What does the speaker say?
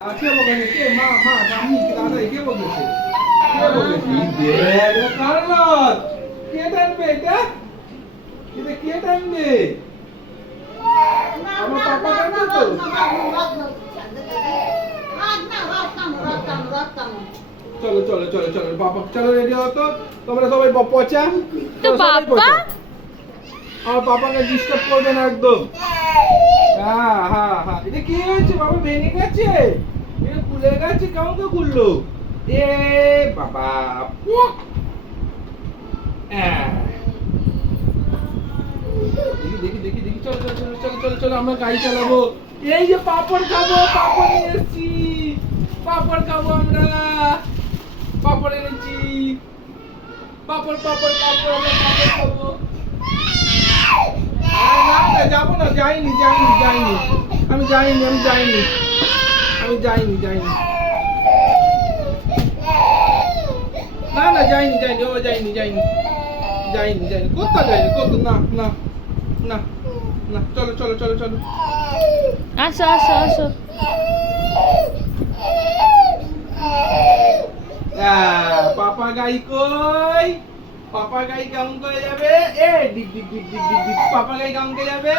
কে বলেছে কে মা মা আমি কি দাদা কে বলেছে কে বলেছে দেখ কারণ কে টানবে এটা এটা কে টানবে আমার পাপা টানবে তো চলো চলো চলো চলো পাপা চলো রেডি হও তো তোমরা সবাই পচা তো বাবা আমার পাপাকে ডিস্টার্ব করবে না একদম হ্যাঁ হ্যাঁ হ্যাঁ এটা কি হয়েছে বাবা ভেঙে গেছে এটা খুলে গেছে কেমন তো খুললো এ বাবা দেখি দেখি দেখি দেখি চলো চলো চলো চলো চলো চলো আমরা গাড়ি চালাবো এই যে পাপড় খাবো পাপড় নিয়ে এসেছি পাপড় খাবো আমরা পাপড় এনেছি পাপড় পাপড় পাপড় আমরা পাপড় খাবো না না যাবো না যাইনি যাইনি যাইনি আমি যাইনি আমি যাইনি আমি যাইনি যাইনি না না যাইনি যাইনি ও যাইনি যাইনি যাইনি যাইনি কোথাও যাইনি কোথাও না না না না চলো চলো চলো চলো আসো আসো আসো পাপা গাই কই পাপা গাই কেমন করে যাবে এ ডিগ ডিগ ডিগ ডিগ ডিগ ডিগ পাপা গাই কেমন করে যাবে